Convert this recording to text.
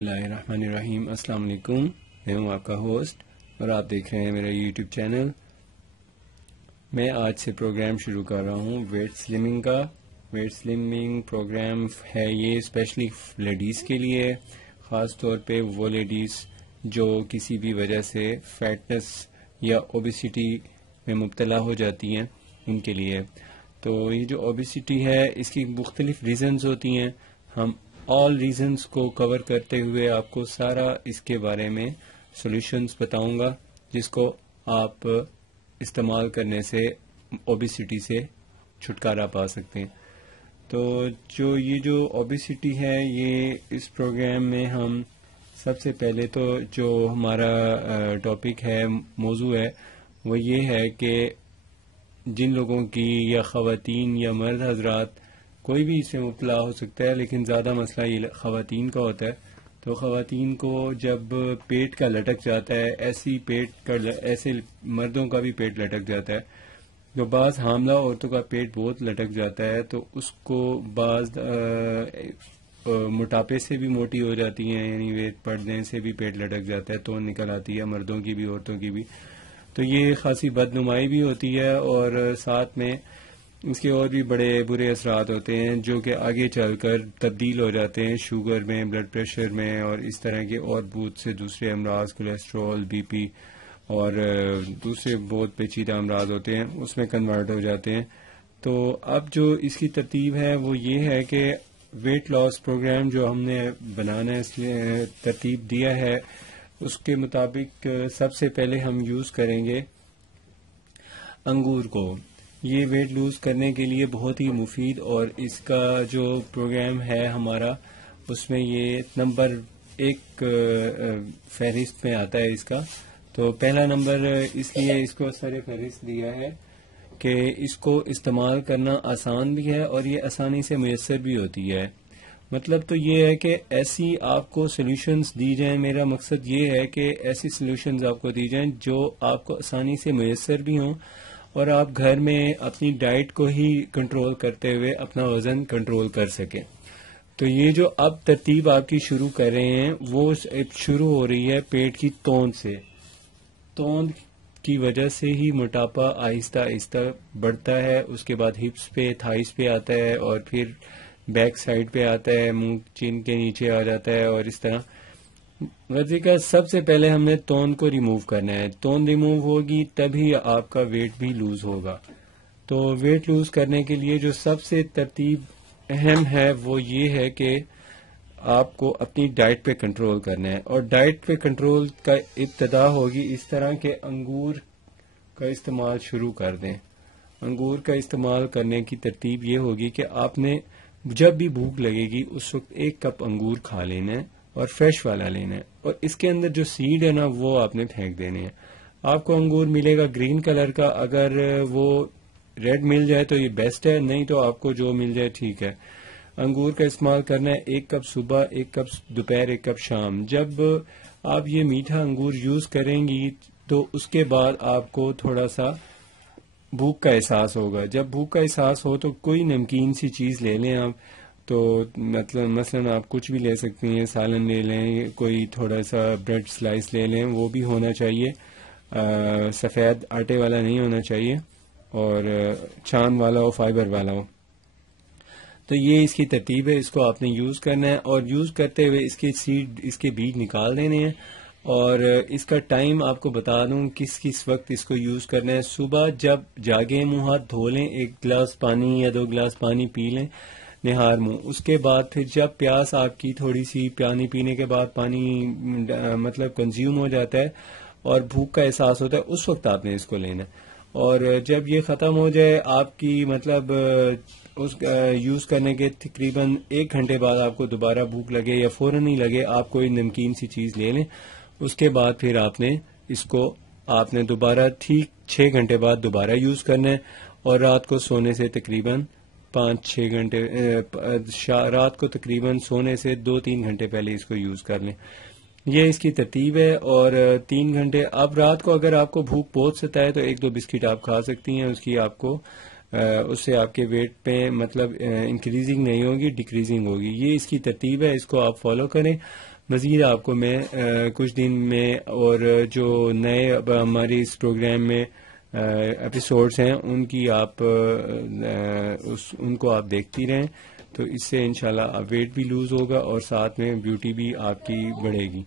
بسم اللہ الرحمن الرحیم۔ السلام علیکم، میں ہوں آپ کا ہوسٹ اور آپ دیکھ رہے ہیں میرا یوٹیوب چینل۔ میں آج سے پروگرام شروع کر رہا ہوں ویٹ سلمنگ کا۔ ویٹ سلمنگ پروگرام ہے یہ اسپیشلی لیڈیز کے لیے، خاص طور پہ وہ لیڈیز جو کسی بھی وجہ سے فیٹنس یا اوبیسٹی میں مبتلا ہو جاتی ہیں، ان کے لیے۔ تو یہ جو اوبیسٹی ہے اس کی مختلف ریزنز ہوتی ہیں، ہم آل ریزنز کو کور کرتے ہوئے آپ کو سارا اس کے بارے میں سولوشنز بتاؤں گا، جس کو آپ استعمال کرنے سے اوبیسٹی سے چھٹکارا پا سکتے ہیں۔ تو یہ جو اوبیسٹی ہے، یہ اس پروگرام میں ہم سب سے پہلے تو جو ہمارا ٹاپک ہے، موضوع ہے، وہ یہ ہے کہ جن لوگوں کی یا خواتین یا مرد حضرات کوئی بھی اس سے مبتلا ہو سکتا ہے، لیکن زیادہ مسئلہ یہ خواتین کا ہوتا ہے۔ تو خواتین کو جب پیٹ کا لٹک جاتا ہے، ایسے مردوں کا بھی پیٹ لٹک جاتا ہے، تو بعض حاملہ عورتوں کا پیٹ بہت لٹک جاتا ہے، تو اس کو بعض موٹاپے سے بھی موٹی ہو جاتی ہیں، یعنی ویٹ بڑھنے سے بھی پیٹ لٹک جاتا ہے، تو نکل آتی ہے مردوں کی بھی عورتوں کی بھی۔ تو یہ خاصی بدنمائی بھی ہوتی ہے، اور ساتھ میں اس کے اور بھی بڑے برے اثرات ہوتے ہیں جو کہ آگے چل کر تبدیل ہو جاتے ہیں شوگر میں، بلڈ پریشر میں، اور اس طرح کے اور بہت سے دوسرے امراض، کولیسٹرول، بی پی اور دوسرے بہت پیچیدہ امراض ہوتے ہیں، اس میں کنورٹ ہو جاتے ہیں۔ تو اب جو اس کی ترتیب ہے وہ یہ ہے کہ ویٹ لاس پروگرام جو ہم نے بنانا ہے، اس لیے ترتیب دیا ہے، اس کے مطابق سب سے پہلے ہم یوز کریں گے انگور کو۔ یہ ویٹ لوز کرنے کے لیے بہت ہی مفید، اور اس کا جو پروگرام ہے ہمارا، اس میں یہ نمبر 1 فہرست میں آتا ہے اس کا۔ تو پہلا نمبر اس لیے اس کو سر فہرست دیا ہے کہ اس کو استعمال کرنا آسان بھی ہے اور یہ آسانی سے میسر بھی ہوتی ہے۔ مطلب تو یہ ہے کہ ایسی آپ کو سولوشنز دی جائیں، میرا مقصد یہ ہے کہ ایسی سولوشنز آپ کو دی جائیں جو آپ کو آسانی سے میسر بھی ہوں، اور آپ گھر میں اپنی ڈائٹ کو ہی کنٹرول کرتے ہوئے اپنا وزن کنٹرول کر سکیں۔ تو یہ جو اب ترتیب آپ کی شروع کر رہے ہیں، وہ شروع ہو رہی ہے پیٹ کی توند سے۔ توند کی وجہ سے ہی موٹاپا آہستہ آہستہ بڑھتا ہے، اس کے بعد ہپس پہ، تھائز پہ آتا ہے، اور پھر بیک سائڈ پہ آتا ہے، منہ چین کے نیچے آ جاتا ہے، اور اس طرح غرضی کا سب سے پہلے ہم نے توند کو ریموو کرنا ہے۔ توند ریموو ہوگی تبھی آپ کا ویٹ بھی لوز ہوگا۔ تو ویٹ لوز کرنے کے لیے جو سب سے ترتیب اہم ہے وہ یہ ہے کہ آپ کو اپنی ڈائٹ پہ کنٹرول کرنا ہے، اور ڈائٹ پہ کنٹرول کا ابتدا ہوگی اس طرح کہ انگور کا استعمال شروع کر دیں۔ انگور کا استعمال کرنے کی ترتیب یہ ہوگی کہ آپ نے جب بھی بھوک لگے گی اس وقت 1 کپ انگور کھا لینا ہے، اور فریش والا لینا ہے، اور اس کے اندر جو سیڈ ہے نا وہ آپ نے پھینک دینے ہیں۔ آپ کو انگور ملے گا گرین کلر کا، اگر وہ ریڈ مل جائے تو یہ بیسٹ ہے، نہیں تو آپ کو جو مل جائے ٹھیک ہے۔ انگور کا استعمال کرنا ہے 1 کپ صبح، 1 کپ دوپہر، 1 کپ شام۔ جب آپ یہ میٹھا انگور یوز کریں گی تو اس کے بعد آپ کو تھوڑا سا بھوک کا احساس ہوگا۔ جب بھوک کا احساس ہو تو کوئی نمکین سی چیز لے لیں آپ، تو مثلا آپ کچھ بھی لے سکتے ہیں، سالن لے لیں، کوئی تھوڑا سا بریڈ سلائس لے لیں، وہ بھی ہونا چاہیے، سفید آٹے والا نہیں ہونا چاہیے، اور چاند والا ہو، فائبر والا ہو۔ تو یہ اس کی ترتیب ہے، اس کو آپ نے یوز کرنا ہے، اور یوز کرتے ہوئے اس کے سیڈ، اس کے بیج نکال دینے ہیں۔ اور اس کا ٹائم آپ کو بتا دوں کس وقت اس کو یوز کرنا ہے۔ صبح جب جاگیں منہ ہاتھ دھو لیں، 1 گلاس پانی یا 2 گلاس پانی پی لیں نہار منہ۔ اس کے بعد پھر جب پیاس آپ کی تھوڑی سی، پانی پینے کے بعد پانی مطلب کنزیوم ہو جاتا ہے اور بھوک کا احساس ہوتا ہے، اس وقت آپ نے اس کو لینا ہے۔ اور جب یہ ختم ہو جائے آپ کی، مطلب اس یوز کرنے کے تقریباً 1 گھنٹے بعد آپ کو دوبارہ بھوک لگے یا فوراً ہی لگے، آپ کوئی نمکین سی چیز لے لیں۔ اس کے بعد پھر آپ نے اس کو دوبارہ ٹھیک 6 گھنٹے بعد دوبارہ یوز کرنا ہے، اور رات کو سونے سے تقریباً 5-6 گھنٹے، رات کو تقریباً سونے سے 2-3 گھنٹے پہلے اس کو یوز کر لیں۔ یہ اس کی ترتیب ہے۔ اور 3 گھنٹے، اب رات کو اگر آپ کو بھوک بہت ستائے تو 1-2 بسکٹ آپ کھا سکتی ہیں، اس کی آپ کو اس سے آپ کے ویٹ پہ مطلب انکریزنگ نہیں ہوگی، ڈیکریزنگ ہوگی۔ یہ اس کی ترتیب ہے، اس کو آپ فالو کریں۔ مزید آپ کو میں کچھ دن میں اور جو نئے اب ہماری اس پروگرام میں ایپیسوڈز ہیں ان کی آپ ان کو آپ دیکھتی رہیں، تو اس سے انشاءاللہ ویٹ بھی لوز ہوگا اور ساتھ میں بیوٹی بھی آپ کی بڑھے گی.